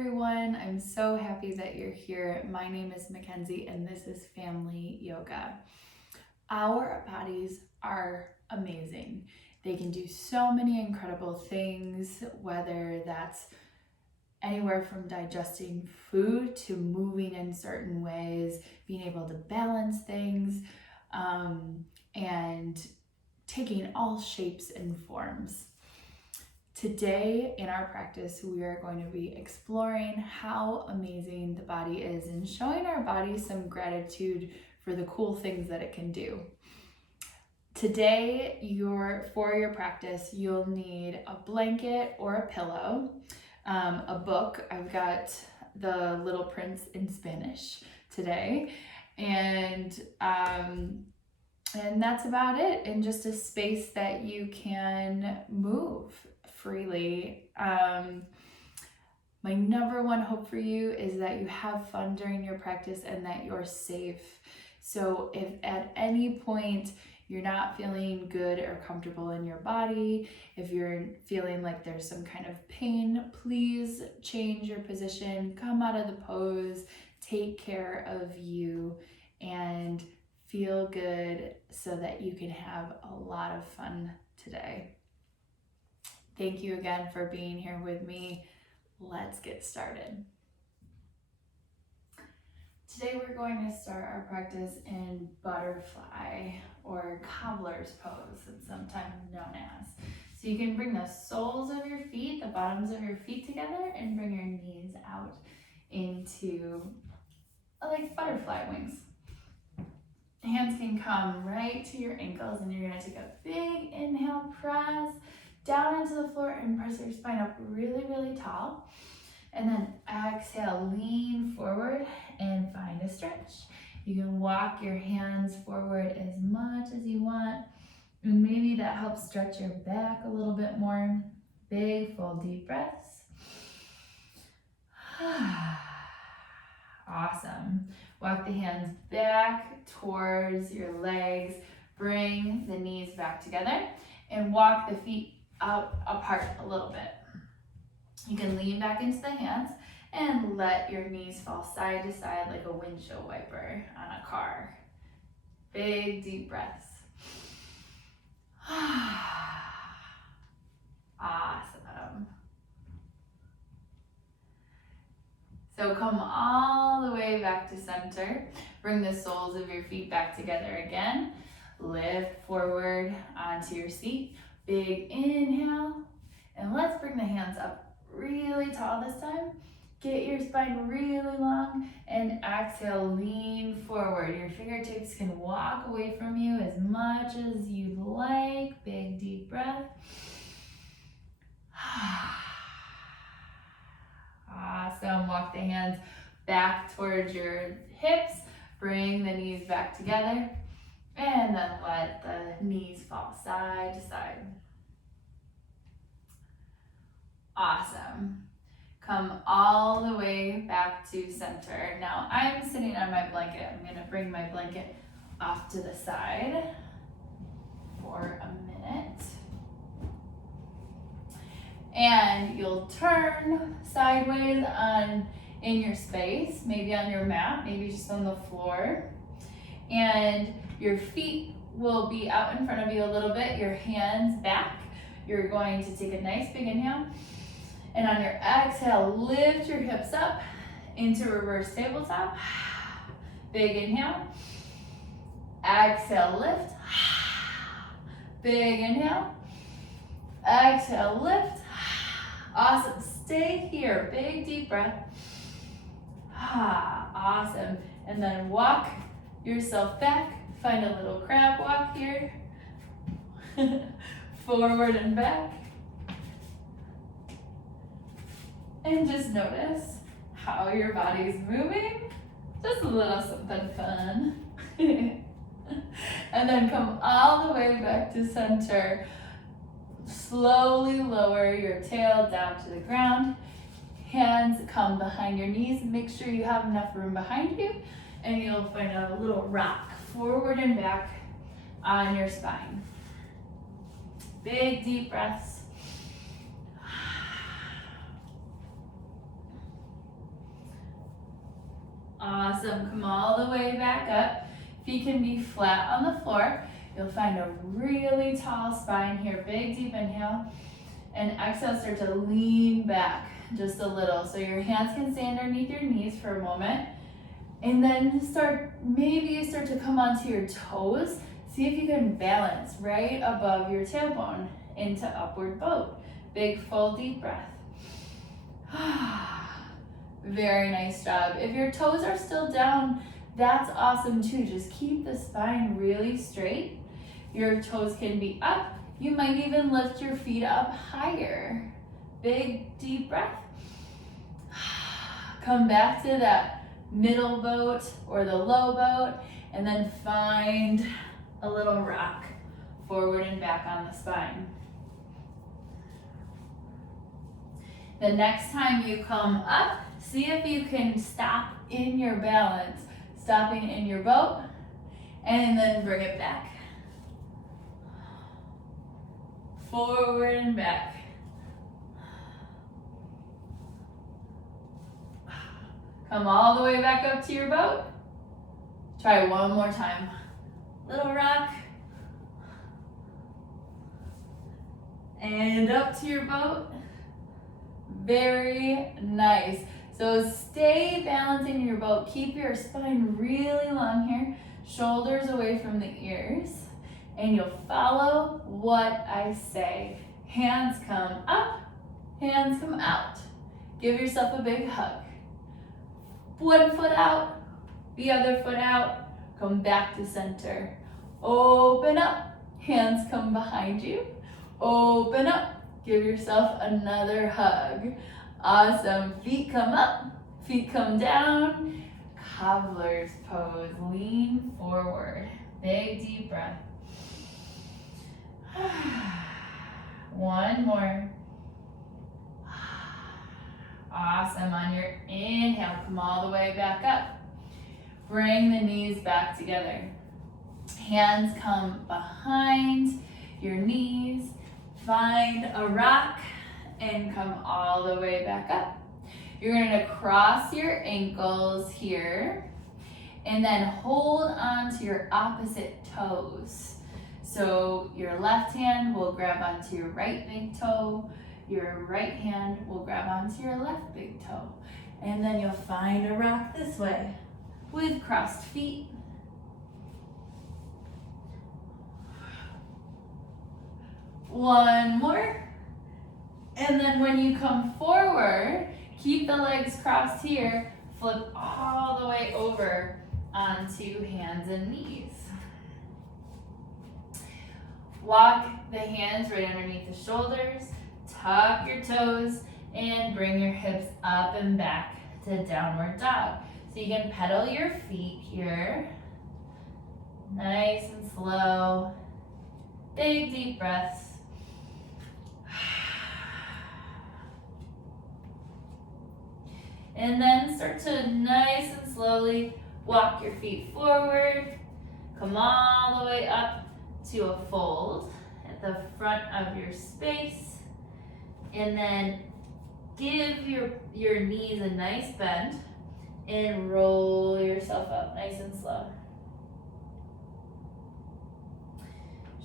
everyone. I'm so happy that you're here. My name is Mackenzie and this is Family Yoga. Our bodies are amazing. They can do so many incredible things, whether that's anywhere from digesting food to moving in certain ways, being able to balance things, and taking all shapes and forms. Today in our practice, we are going to be exploring how amazing the body is and showing our body some gratitude for the cool things that it can do. Today, for your practice, you'll need a blanket or a pillow, a book. I've got The Little Prince in Spanish today, and that's about it, and just a space that you can move freely. My number one hope for you is that you have fun during your practice and that you're safe. So if at any point you're not feeling good or comfortable in your body, if you're feeling like there's some kind of pain, please change your position, come out of the pose, take care of you, and feel good so that you can have a lot of fun today. Thank you again for being here with me. Let's get started. Today we're going to start our practice in butterfly or cobbler's pose, it's sometimes known as. So you can bring the soles of your feet, the bottoms of your feet together, and bring your knees out into like butterfly wings. Hands can come right to your ankles, and you're going to take a big inhale, press down into the floor and press your spine up really, really tall. And then exhale, lean forward and find a stretch. You can walk your hands forward as much as you want, and maybe that helps stretch your back a little bit more. Big, full, deep breaths. Awesome. Walk the hands back towards your legs. Bring the knees back together and walk the feet out apart a little bit. You can lean back into the hands and let your knees fall side to side like a windshield wiper on a car. Big deep breaths. Awesome. So come all the way back to center. Bring the soles of your feet back together again. Lift forward onto your seat. Big inhale. And let's bring the hands up really tall this time. Get your spine really long and exhale, lean forward. Your fingertips can walk away from you as much as you'd like. Big deep breath. Awesome. Walk the hands back towards your hips. Bring the knees back together. And then let the knees fall side to side. Awesome. Come all the way back to center. Now I'm sitting on my blanket. I'm going to bring my blanket off to the side for a minute. And you'll turn sideways in your space, maybe on your mat, maybe just on the floor. And your feet will be out in front of you a little bit, your hands back. You're going to take a nice big inhale. And on your exhale, lift your hips up into reverse tabletop. Big inhale. Exhale, lift. Big inhale. Exhale, lift. Awesome. Stay here. Big deep breath. Awesome. And then walk yourself back. Find a little crab walk here. Forward and back. And just notice how your body's moving. Just a little something fun. And then come all the way back to center. Slowly lower your tail down to the ground. Hands come behind your knees. Make sure you have enough room behind you. And you'll find a little rock forward and back on your spine. Big deep breaths. Awesome. Come all the way back up. Feet can be flat on the floor. You'll find a really tall spine here. Big, deep inhale. And exhale, start to lean back just a little. So your hands can stay underneath your knees for a moment. And then maybe you start to come onto your toes. See if you can balance right above your tailbone into upward boat. Big, full, deep breath. Very nice job. If your toes are still down, that's awesome too. Just keep the spine really straight. Your toes can be up. You might even lift your feet up higher. Big, deep breath. Come back to that middle boat or the low boat, and then find a little rock forward and back on the spine. The next time you come up, see if you can stop in your balance, stopping in your boat, and then bring it back. Forward and back. Come all the way back up to your boat. Try one more time. Little rock. And up to your boat. Very nice. So stay balancing your boat. Keep your spine really long here. Shoulders away from the ears. And you'll follow what I say. Hands come up, hands come out. Give yourself a big hug. One foot out, the other foot out. Come back to center. Open up, hands come behind you. Open up, give yourself another hug. Awesome, feet come up, feet come down. Cobbler's pose, lean forward. Big deep breath. One more. Awesome. On your inhale, come all the way back up. Bring the knees back together. Hands come behind your knees. Find a rock and come all the way back up. You're going to cross your ankles here and then hold on to your opposite toes. So your left hand will grab onto your right big toe. Your right hand will grab onto your left big toe. And then you'll find a rock this way with crossed feet. One more. And then when you come forward, keep the legs crossed here. Flip all the way over onto hands and knees. Walk the hands right underneath the shoulders, tuck your toes, and bring your hips up and back to downward dog. So you can pedal your feet here, nice and slow. Big deep breaths. And then start to nice and slowly walk your feet forward. Come all the way up to a fold at the front of your space. And then give your knees a nice bend and roll yourself up nice and slow.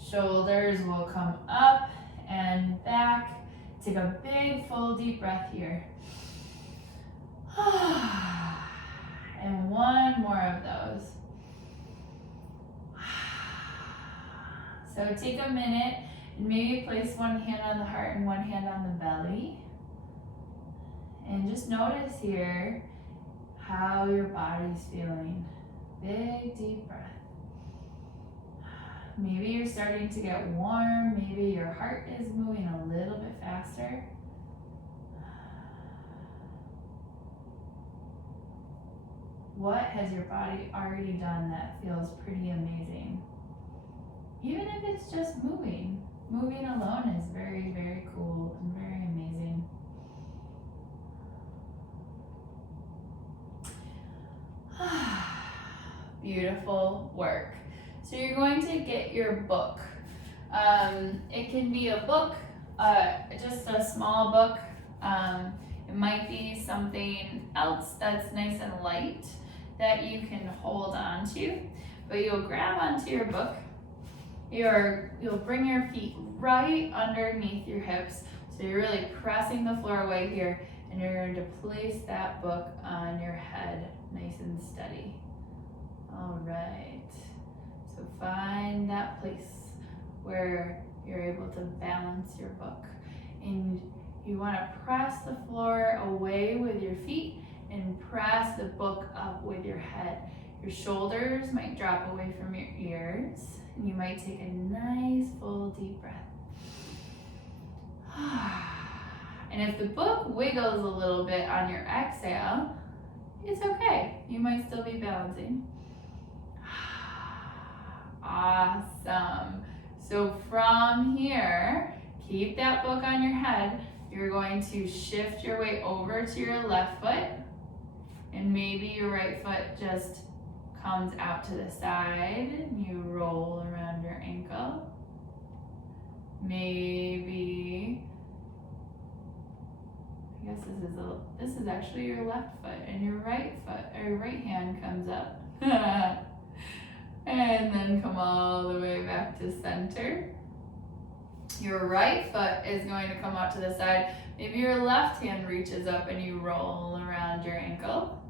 Shoulders will come up and back. Take a big full deep breath here. And one more of those. So take a minute and maybe place one hand on the heart and one hand on the belly. And just notice here how your body's feeling. Big deep breath. Maybe you're starting to get warm. Maybe your heart is moving a little bit faster. What has your body already done that feels pretty amazing? Even if it's just moving. Moving alone is very, very cool and very amazing. Beautiful work. So you're going to get your book. It can be a book, just a small book. It might be something else that's nice and light. that you can hold onto, but you'll grab onto your book. You'll bring your feet right underneath your hips, so you're really pressing the floor away here, and you're going to place that book on your head, nice and steady. All right, so find that place where you're able to balance your book, and you want to press the floor away with your feet and press the book up with your head. Your shoulders might drop away from your ears, and you might take a nice full deep breath. And if the book wiggles a little bit on your exhale, it's okay. You might still be balancing. Awesome. So from here, keep that book on your head. You're going to shift your weight over to your left foot, and maybe your right foot just comes out to the side and you roll around your ankle. Maybe, I guess this is actually your left foot, and your right hand comes up. And then come all the way back to center. Your right foot is going to come out to the side. Maybe your left hand reaches up and you roll around your ankle.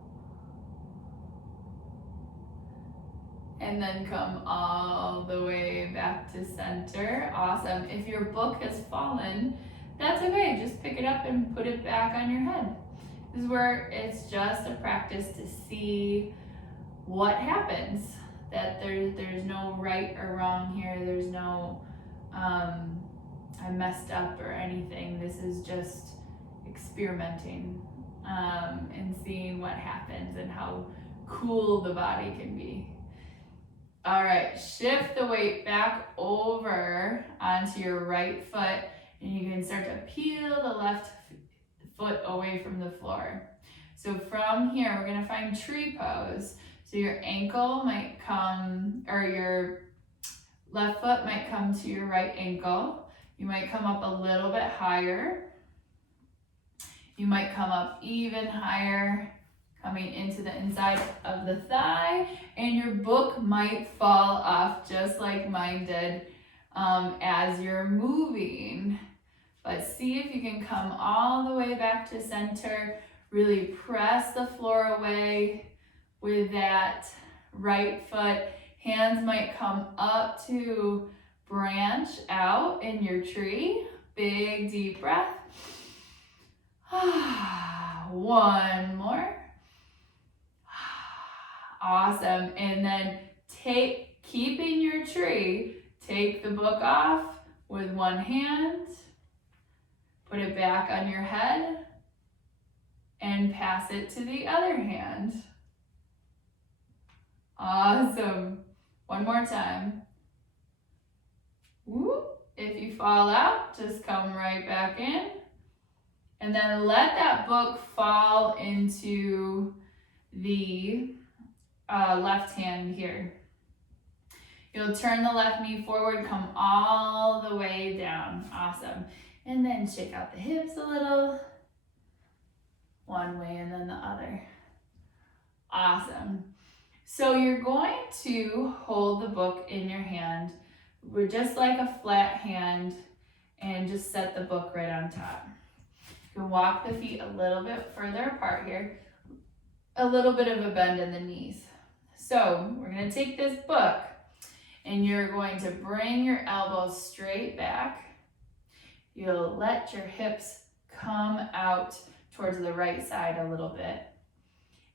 And then come all the way back to center. Awesome. If your book has fallen, that's okay. Just pick it up and put it back on your head. This is where it's just a practice to see what happens. That there's no right or wrong here. There's no I messed up or anything. This is just experimenting and seeing what happens and how cool the body can be. All right, shift the weight back over onto your right foot, and you can start to peel the left foot away from the floor. So from here, we're gonna find tree pose. So your ankle might come, or your left foot might come to your right ankle. You might come up a little bit higher. You might come up even higher, coming into the inside of the thigh, and your book might fall off just like mine did as you're moving. But see if you can come all the way back to center, really press the floor away with that right foot. Hands might come up to branch out in your tree. Big deep breath. One more. Awesome. And then keeping your tree, take the book off with one hand, put it back on your head, and pass it to the other hand. Awesome. One more time. Whoop. If you fall out, just come right back in. And then let that book fall into the left hand here. You'll turn the left knee forward, come all the way down. Awesome. And then shake out the hips a little. One way and then the other. Awesome. So you're going to hold the book in your hand. We're just like a flat hand, and just set the book right on top. You can walk the feet a little bit further apart here. A little bit of a bend in the knees. So we're going to take this book, and you're going to bring your elbows straight back. You'll let your hips come out towards the right side a little bit.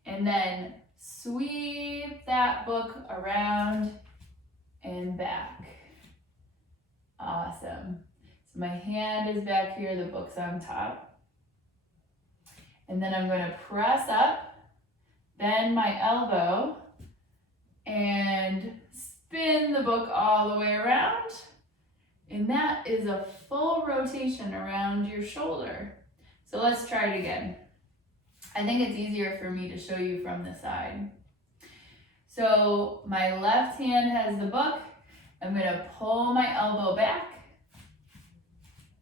And then sweep that book around and back. Awesome. So my hand is back here, the book's on top. And then I'm going to press up, bend my elbow, and spin the book all the way around. And that is a full rotation around your shoulder. So let's try it again. I think it's easier for me to show you from the side. So my left hand has the book. I'm going to pull my elbow back.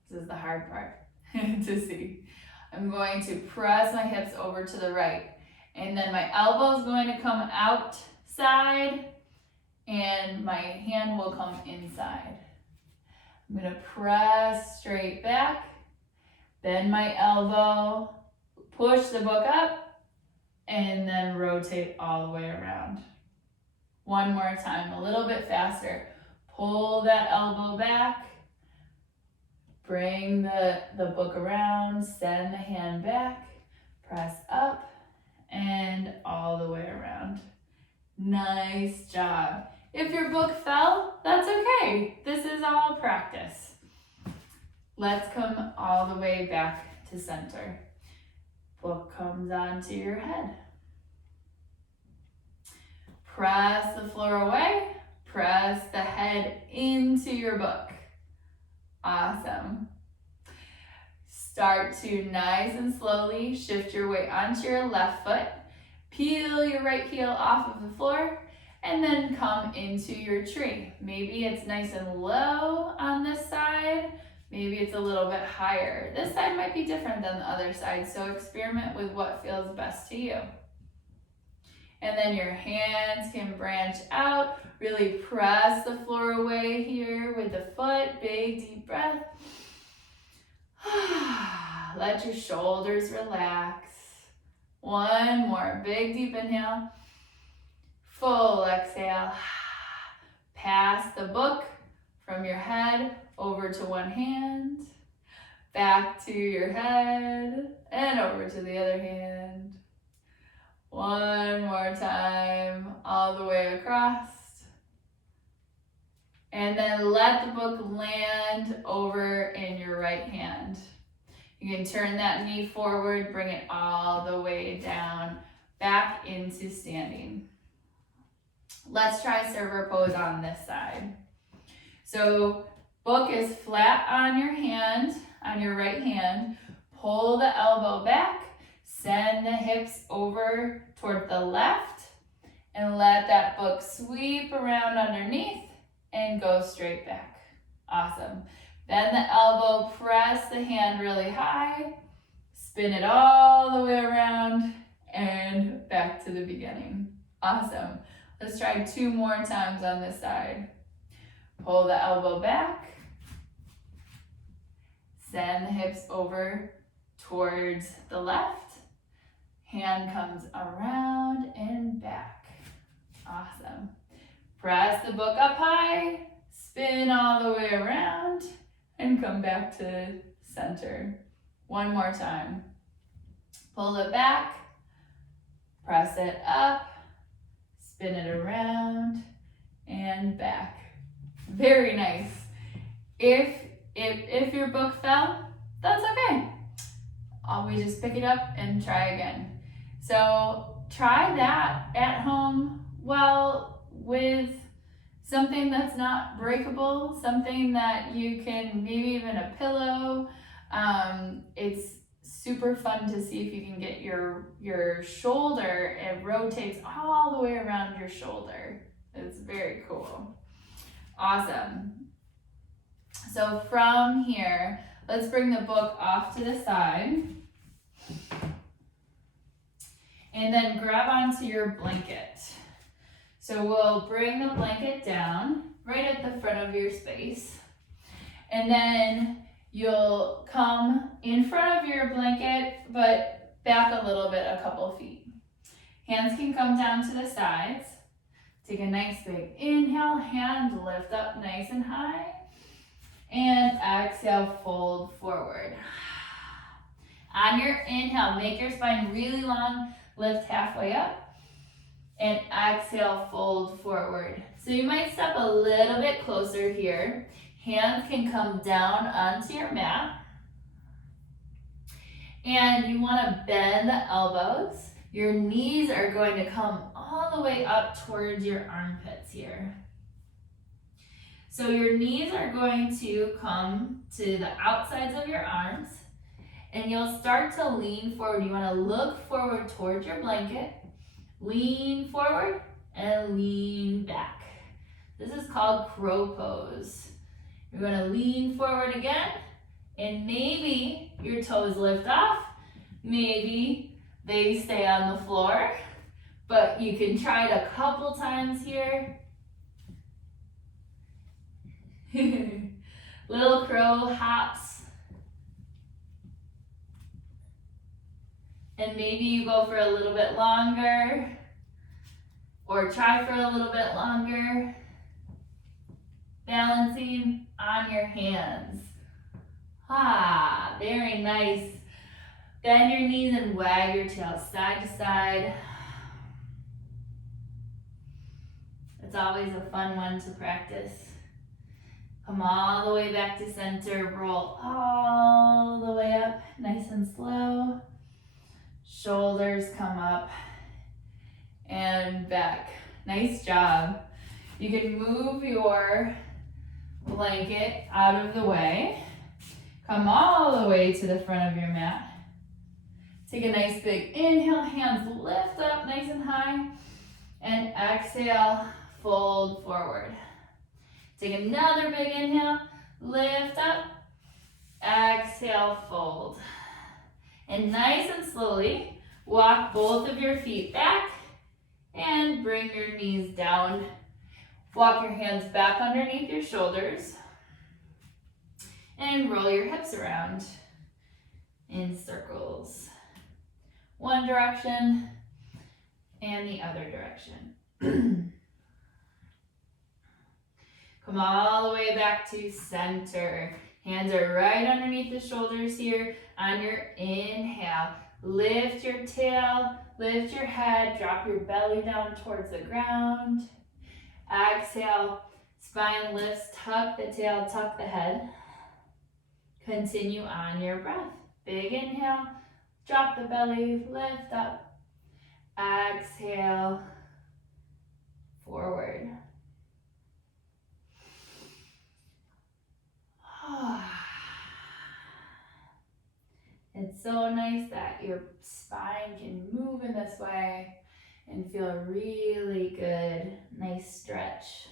This is the hard part to see. I'm going to press my hips over to the right. And then my elbow is going to come outside and my hand will come inside. I'm going to press straight back, bend my elbow, push the book up, and then rotate all the way around. One more time, a little bit faster. Pull that elbow back, bring the book around, send the hand back, press up, and all the way around. Nice job. If your book fell, that's okay. This is all practice. Let's come all the way back to center. Book comes onto your head. Press the floor away. Press the head into your book. Awesome. Start to nice and slowly shift your weight onto your left foot. Peel your right heel off of the floor and then come into your tree. Maybe it's nice and low on this side. Maybe it's a little bit higher. This side might be different than the other side, so experiment with what feels best to you. And then your hands can branch out. Really press the floor away here with the foot. Big deep breath. Let your shoulders relax. One more big deep inhale. Full exhale. Pass the book from your head over to one hand, back to your head, and over to the other hand. One more time, all the way across. And then let the book land over in your right hand. You can turn that knee forward, bring it all the way down, back into standing. Let's try server pose on this side. So book is flat on your hand, on your right hand. Pull the elbow back, send the hips over toward the left, and let that book sweep around underneath and go straight back. Awesome. Bend the elbow, press the hand really high, spin it all the way around and back to the beginning. Awesome. Let's try 2 more times on this side. Pull the elbow back, send the hips over towards the left, hand comes around and back. Awesome. Press the book up high, spin all the way around, and come back to center. One more time. Pull it back, press it up, spin it around, and back. Very nice. If your book fell, that's okay. We just pick it up and try again. So try that at home, well, with something that's not breakable, something that you can, maybe even a pillow. It's super fun to see if you can get your shoulder, it rotates all the way around your shoulder. It's very cool. Awesome. So from here, let's bring the book off to the side. And then grab onto your blanket. So we'll bring the blanket down right at the front of your space. And then you'll come in front of your blanket, but back a little bit, a couple feet. Hands can come down to the sides. Take a nice big inhale, hand lift up nice and high. And exhale, fold forward. On your inhale, make your spine really long, lift halfway up. And exhale, fold forward. So you might step a little bit closer here. Hands can come down onto your mat. And you want to bend the elbows. Your knees are going to come all the way up towards your armpits here. So your knees are going to come to the outsides of your arms. And you'll start to lean forward. You want to look forward towards your blanket. Lean forward and lean back. This is called crow pose. You're going to lean forward again, and maybe your toes lift off, maybe they stay on the floor, but you can try it a couple times here. Little crow hops. And maybe you go for a little bit longer, or try for a little bit longer. Balancing on your hands. Ah, very nice. Bend your knees and wag your tail side to side. It's always a fun one to practice. Come all the way back to center. Roll all the way up, nice and slow. Shoulders come up and back. Nice job. You can move your blanket out of the way. Come all the way to the front of your mat. Take a nice big inhale, hands lift up nice and high. And exhale, fold forward. Take another big inhale, lift up. Exhale, fold. And nice and slowly, walk both of your feet back and bring your knees down. Walk your hands back underneath your shoulders and roll your hips around in circles. One direction and the other direction. Come all the way back to center. Hands are right underneath the shoulders here. On your inhale, lift your tail, lift your head, drop your belly down towards the ground. Exhale, spine lifts, tuck the tail, tuck the head. Continue on your breath. Big inhale, drop the belly, lift up. Exhale, forward. It's so nice that your spine can move in this way and feel really good. Nice stretch.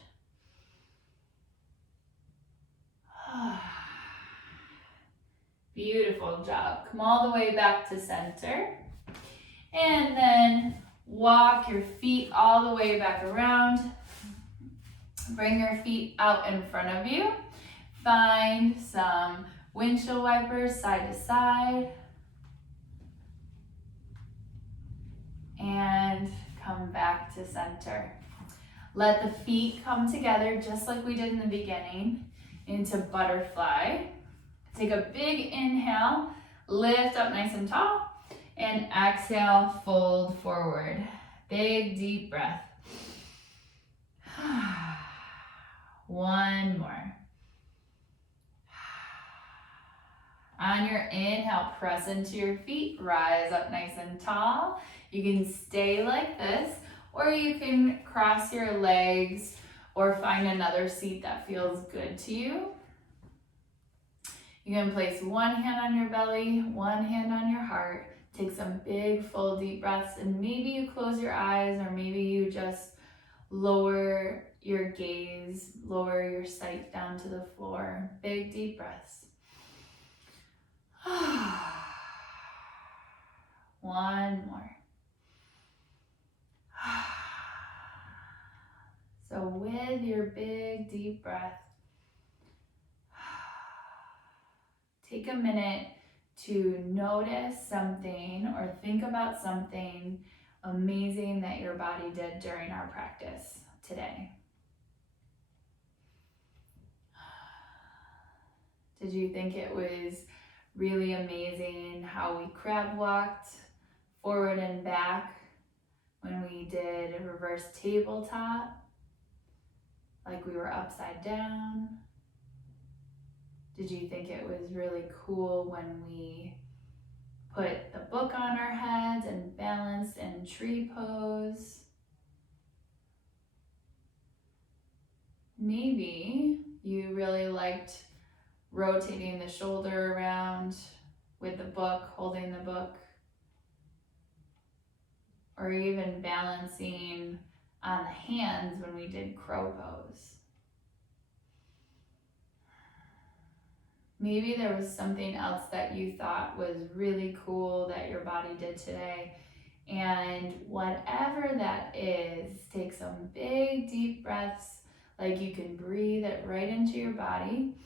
Beautiful job. Come all the way back to center. And then walk your feet all the way back around. Bring your feet out in front of you. Find some windshield wipers side to side. And come back to center. Let the feet come together just like we did in the beginning into butterfly. Take a big inhale, lift up nice and tall, and exhale, fold forward. Big deep breath. One more. On your inhale, press into your feet, rise up nice and tall. You can stay like this, or you can cross your legs or find another seat that feels good to you. You can place one hand on your belly, one hand on your heart. Take some big, full, deep breaths, and maybe you close your eyes, or maybe you just lower your gaze, lower your sight down to the floor. Big, deep breaths. One more. So with your big, deep breath, take a minute to notice something or think about something amazing that your body did during our practice today. Did you think it was really amazing how we crab walked forward and back when we did a reverse tabletop, like we were upside down? Did you think it was really cool when we put the book on our heads and balanced in tree pose? Maybe you really liked rotating the shoulder around with the book, holding the book, or even balancing on the hands when we did crow pose. maybe there was something else that you thought was really cool that your body did today. And whatever that is, take some big deep breaths, like you can breathe it right into your body.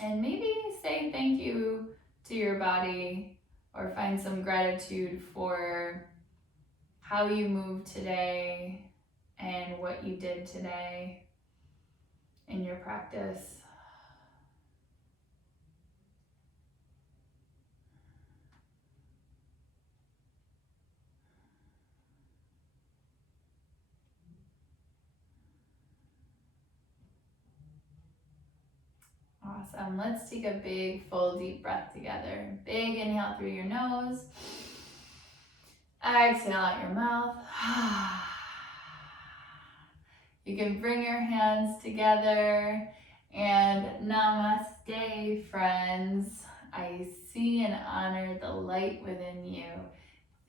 And maybe say thank you to your body, or find some gratitude for how you moved today and what you did today in your practice. Awesome. Let's take a big, full, deep breath together. Big inhale through your nose. Exhale out your mouth. You can bring your hands together and namaste, friends. I see and honor the light within you.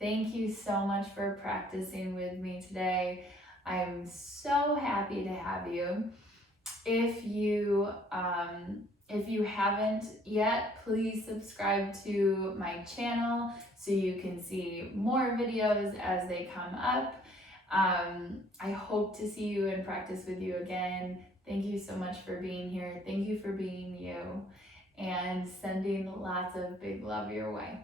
Thank you so much for practicing with me today. I'm so happy to have you. If you haven't yet, please subscribe to my channel so you can see more videos as they come up. I hope to see you and practice with you again. Thank you so much for being here. Thank you for being you, and sending lots of big love your way.